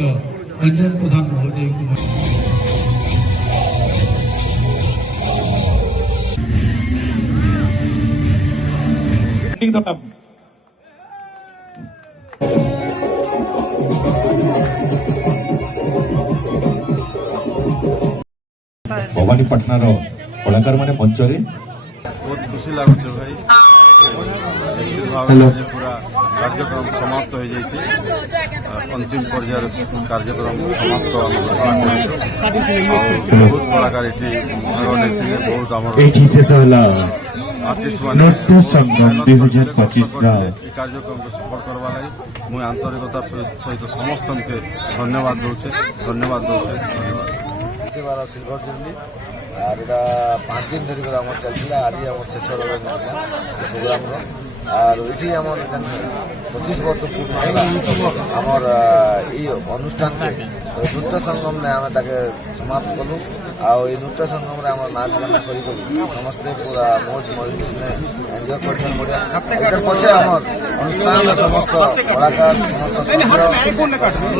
रंजन प्रधान महोदय को भवानीपाटणार कलाकार मैंने मंच बहुत खुशी लगुच भाई हेलो पूरा कार्यक्रम समाप्त हो जाए अंतिम पर्यायर कार्यक्रम समाप्त बहुत कलाकार बहुत आर्टिस्ट नृत्य संगम 2025 कार्यक्रम को सफल करवा लगी मुझे आंतरिकता सहित समस्त के धन्यवाद दूचे धन्यवाद सिल्वर जुबली और यहाँ 5 दिन धरिक चलता आज आम शेष प्रोग्राम और ये आम 25 वर्ष पूर्ण आमर ये अनुष्ठान नृत्य संगम ने आम समाप्त कलु आ नृत्य संगम आम नाच गाना कर समस्ते पूरा मौज मजलिस में एंजॉय कर पछे आम अनुष्ठान समस्त कलाकार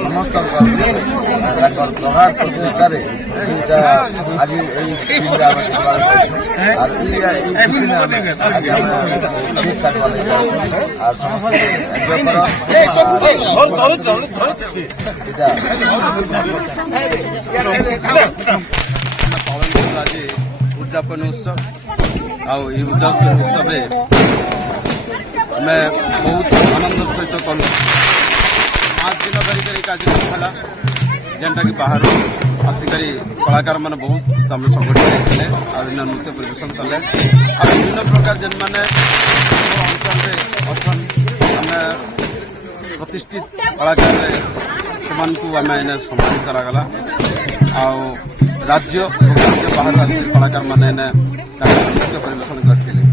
समस्त प्रगाढ़ प्रचेषा आज उद्यापन उत्सव उद्यापन उत्सव मैं बहुत आनंद सहित कलु 5 दिन धरिक कार्यक्रम है जेनटा कि बाहर आसिक कलाकार मैंने बहुत संगठित होते नृत्य प्रदर्शन कले विभिन्न प्रकार जेन मैंने अंचल प्रतिष्ठित कलाकार से सम्मानित करागला राज्य बाहर कलाकार मैंने नृत्य प्रदर्शन करते